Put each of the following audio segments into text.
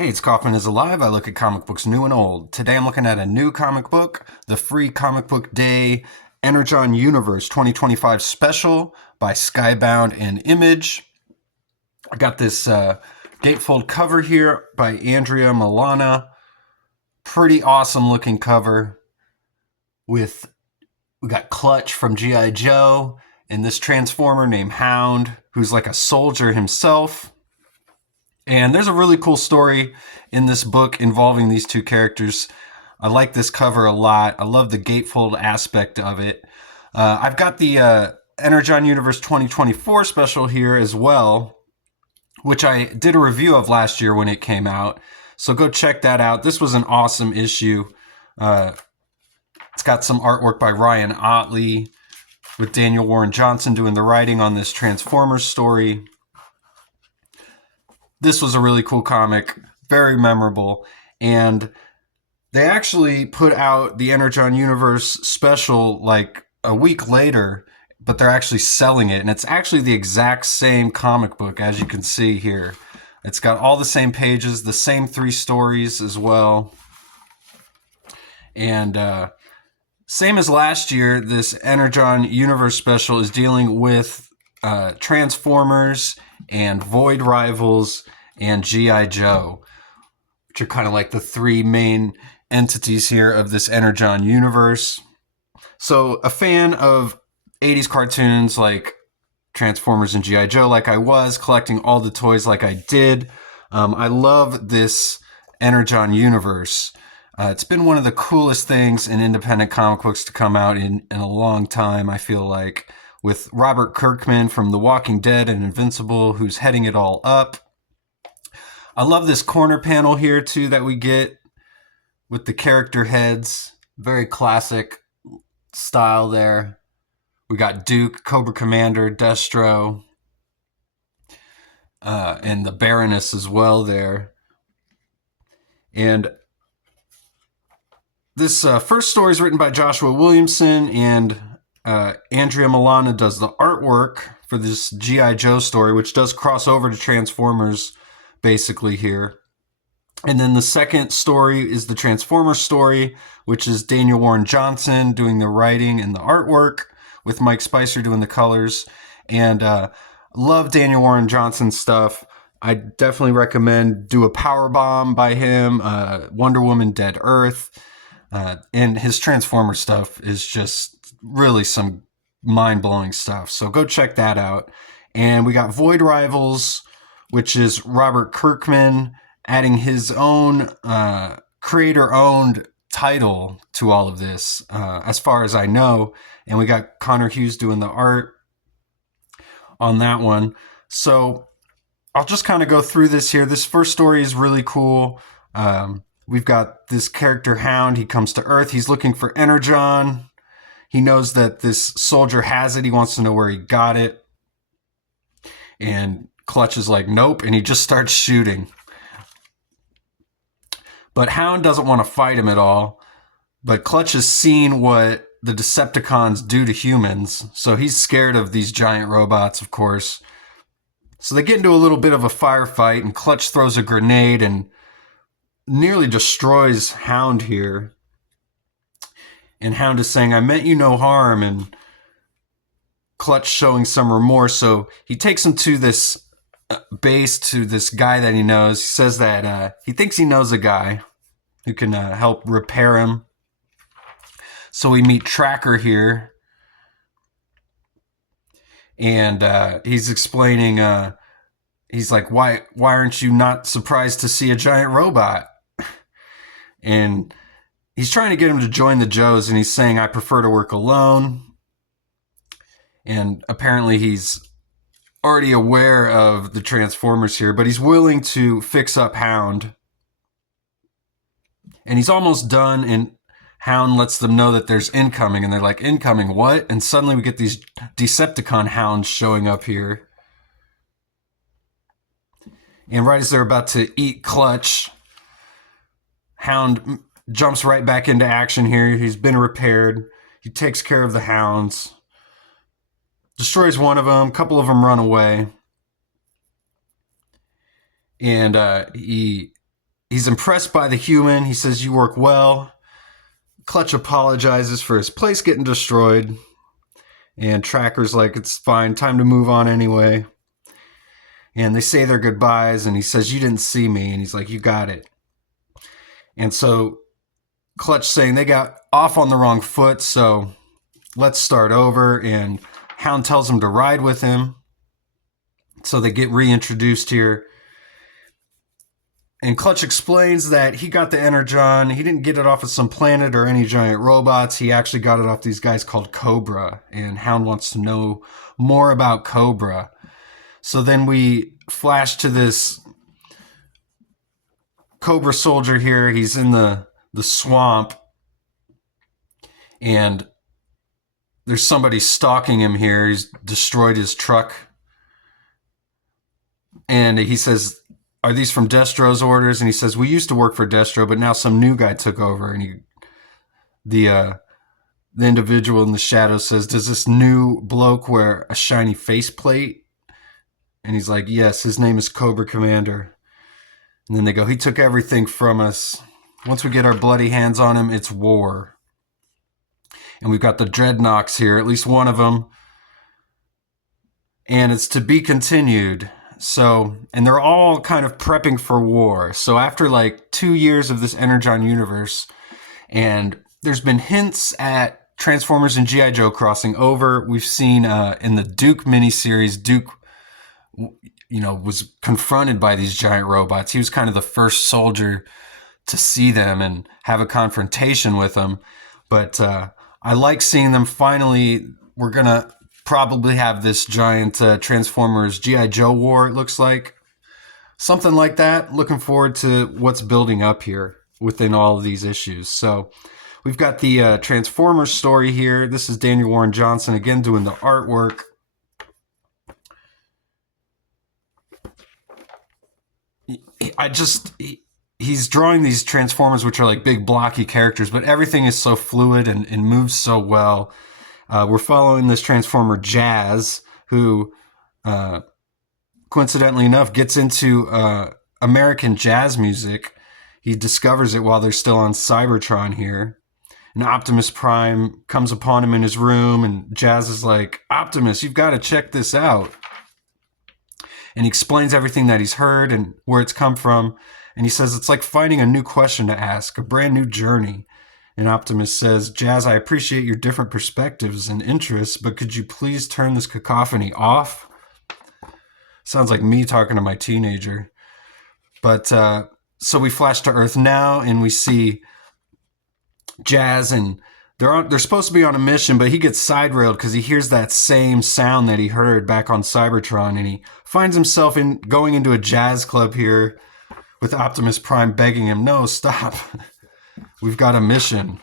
Hey, it's Kaufman is Alive. I look at comic books new and old. Today I'm looking at a new comic book, the Free Comic Book Day Energon Universe 2025 special by Skybound and Image. I got this gatefold cover here by Andrea Milana. Pretty awesome looking cover with, we got Clutch from G.I. Joe and this Transformer named Hound, who's like a soldier himself. And there's a really cool story in this book involving these two characters. I like this cover a lot. I love the gatefold aspect of it. I've got the Energon Universe 2024 special here as well, which I did a review of last year when it came out. So go check that out. This was an awesome issue. It's got some artwork by Ryan Ottley with Daniel Warren Johnson doing the writing on this Transformers story. This was a really cool comic, very memorable, and they actually put out the Energon Universe special like a week later, but they're actually selling it, and it's actually the exact same comic book as you can see here. It's got all the same pages, the same 3 stories as well, and same as last year, this Energon Universe special is dealing with Transformers and Void Rivals and G.I. Joe, which are kind of like the 3 main entities here of this Energon universe. So a fan of 80s cartoons like Transformers and G.I. Joe, like I was, collecting all the toys like I did, I love this Energon universe. It's been one of the coolest things in independent comic books to come out in a long time, I feel like, with Robert Kirkman from The Walking Dead and Invincible, who's heading it all up. I love this corner panel here, too, that we get with the character heads. Very classic style there. We got Duke, Cobra Commander, Destro, and the Baroness as well there. And this first story is written by Joshua Williamson, and Andrea Milana does the artwork for this G.I. Joe story, which does cross over to Transformers basically here. And then the second story is the Transformers story, which is Daniel Warren Johnson doing the writing and the artwork with Mike Spicer doing the colors. And love Daniel Warren Johnson stuff. I definitely recommend Do a Power Bomb by him, Wonder Woman Dead Earth. And his Transformer stuff is just really some mind-blowing stuff. So go check that out. And we got Void Rivals, which is Robert Kirkman adding his own creator-owned title to all of this, as far as I know. And we got Connor Hughes doing the art on that one. So I'll just kind of go through this here. This first story is really cool. We've got this character Hound. He comes to Earth. He's looking for Energon. He knows that this soldier has it. He wants to know where he got it. And Clutch is like, nope, and he just starts shooting. But Hound doesn't want to fight him at all. But Clutch has seen what the Decepticons do to humans, so he's scared of these giant robots, of course. So they get into a little bit of a firefight, and Clutch throws a grenade and nearly destroys Hound here. And Hound is saying, I meant you no harm, and Clutch showing some remorse, so he takes him to this base, to this guy that he knows. He says that he thinks he knows a guy who can help repair him. So we meet Tracker here, and he's explaining, he's like, why aren't you not surprised to see a giant robot? And he's trying to get him to join the Joes, and he's saying, I prefer to work alone. And apparently he's already aware of the Transformers here, but he's willing to fix up Hound. And he's almost done, and Hound lets them know that there's incoming, and they're like, incoming what? And suddenly we get these Decepticon hounds showing up here. And right as they're about to eat Clutch, Hound jumps right back into action here. He's been repaired. He takes care of the hounds. Destroys one of them. A couple of them run away. And he he's impressed by the human. He says, "You work well." Clutch apologizes for his place getting destroyed. And Tracker's like, "It's fine, time to move on anyway." And they say their goodbyes, and he says, "You didn't see me." And he's like, "You got it." And so Clutch saying they got off on the wrong foot, so let's start over. And Hound tells him to ride with him. So they get reintroduced here. And Clutch explains that he got the Energon. He didn't get it off of some planet or any giant robots. He actually got it off these guys called Cobra. And Hound wants to know more about Cobra. So then we flash to this Cobra soldier here. He's in the swamp. And there's somebody stalking him here. He's destroyed his truck. And he says, "Are these from Destro's orders?" And he says, "We used to work for Destro, but now some new guy took over." And the individual in the shadow says, "Does this new bloke wear a shiny faceplate?" And he's like, "Yes, his name is Cobra Commander." And then they go, "He took everything from us. Once we get our bloody hands on him, it's war." And we've got the Dreadnoks here, at least one of them. And it's to be continued. So, and they're all kind of prepping for war. So after like 2 years of this Energon universe, and there's been hints at Transformers and G.I. Joe crossing over. We've seen in the Duke miniseries, Duke, was confronted by these giant robots. He was kind of the first soldier to see them and have a confrontation with them. But I like seeing them finally. We're going to probably have this giant Transformers G.I. Joe war, it looks like. Something like that. Looking forward to what's building up here within all of these issues. So we've got the Transformers story here. This is Daniel Warren Johnson again doing the artwork. He's drawing these Transformers, which are like big blocky characters, but everything is so fluid and moves so well. We're following this Transformer Jazz, who, coincidentally enough, gets into American jazz music. He discovers it while they're still on Cybertron here. And Optimus Prime comes upon him in his room, and Jazz is like, "Optimus, you've got to check this out." And he explains everything that he's heard and where it's come from. And he says it's like finding a new question to ask, a brand new journey. And Optimus says, "Jazz, I appreciate your different perspectives and interests, but could you please turn this cacophony off?" Sounds like me talking to my teenager. But so we flash to Earth now, and we see Jazz, and they're supposed to be on a mission, but he gets side railed because he hears that same sound that he heard back on Cybertron, and he finds himself going into a jazz club here with Optimus Prime begging him, "No, stop. We've got a mission."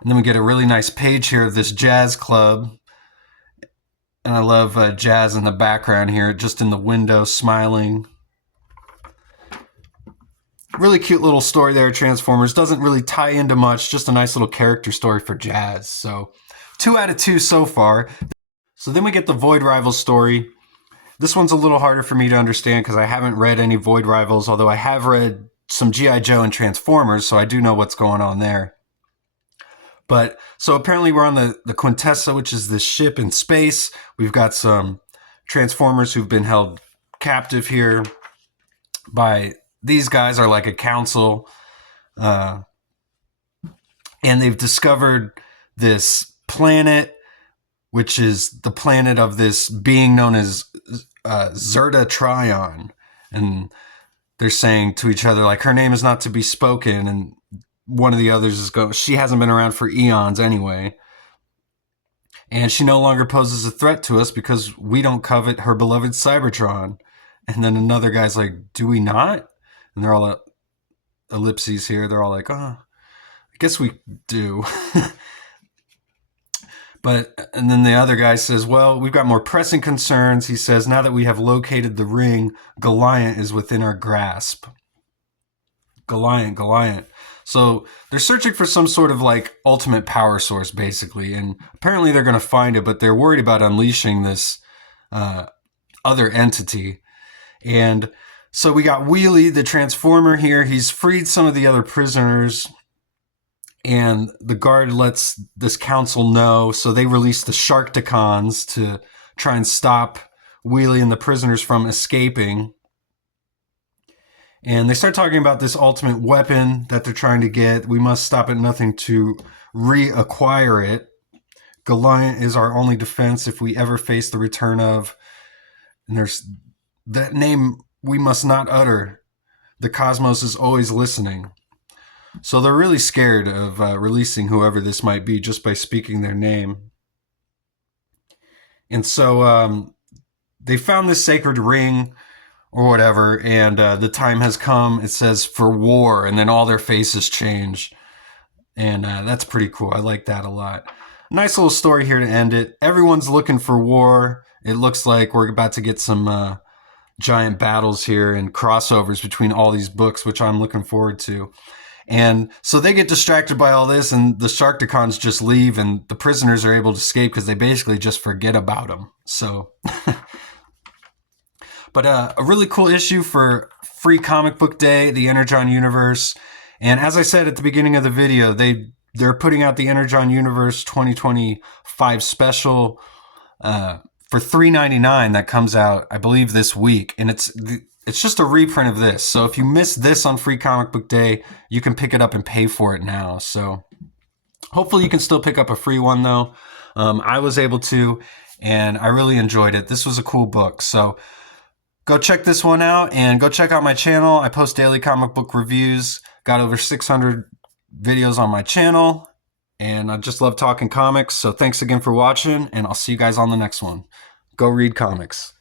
And then we get a really nice page here of this jazz club. And I love Jazz in the background here, just in the window, smiling. Really cute little story there, Transformers. Doesn't really tie into much, just a nice little character story for Jazz. So 2 out of 2 so far. So then we get the Void Rivals story. This one's a little harder for me to understand because I haven't read any Void Rivals, although I have read some G.I. Joe and Transformers, so I do know what's going on there. But so apparently we're on the Quintessa, which is this ship in space. We've got some Transformers who've been held captive here by these guys, are like a council. And they've discovered this planet, which is the planet of this being known as Zerta Trion. And they're saying to each other, like, her name is not to be spoken. And one of the others is going, she hasn't been around for eons anyway. And she no longer poses a threat to us because we don't covet her beloved Cybertron. And then another guy's like, "Do we not?" And they're all ellipses here. They're all like, "Oh, I guess we do." And then the other guy says, "Well, we've got more pressing concerns." He says, "Now that we have located the ring, Goliant is within our grasp." Goliant. So they're searching for some sort of like ultimate power source, basically. And apparently they're going to find it, but they're worried about unleashing this other entity. And So we got Wheelie, the Transformer here. He's freed some of the other prisoners, and the guard lets this council know. So they release the Sharkticons to try and stop Wheelie and the prisoners from escaping. And they start talking about this ultimate weapon that they're trying to get. We must stop at nothing to reacquire it. Goliant is our only defense if we ever face the return of. And there's that name we must not utter. The cosmos is always listening. So they're really scared of releasing whoever this might be just by speaking their name. And so they found this sacred ring or whatever, and the time has come, it says, for war, and then all their faces change. And that's pretty cool. I like that a lot. Nice little story here to end it. Everyone's looking for war. It looks like we're about to get some giant battles here and crossovers between all these books, which I'm looking forward to. And so they get distracted by all this, and the Sharkticons just leave, and the prisoners are able to escape because they basically just forget about them. So, but a really cool issue for Free Comic Book Day, the Energon universe. And as I said at the beginning of the video, they're putting out the Energon Universe 2025 special for $3.99 that comes out, I believe, this week, and it's just a reprint of this. So if you missed this on Free Comic Book Day, you can pick it up and pay for it now. So hopefully you can still pick up a free one, though. I was able to, and I really enjoyed it. This was a cool book. So go check this one out, and go check out my channel. I post daily comic book reviews. Got over 600 videos on my channel, and I just love talking comics. So thanks again for watching, and I'll see you guys on the next one. Go read comics.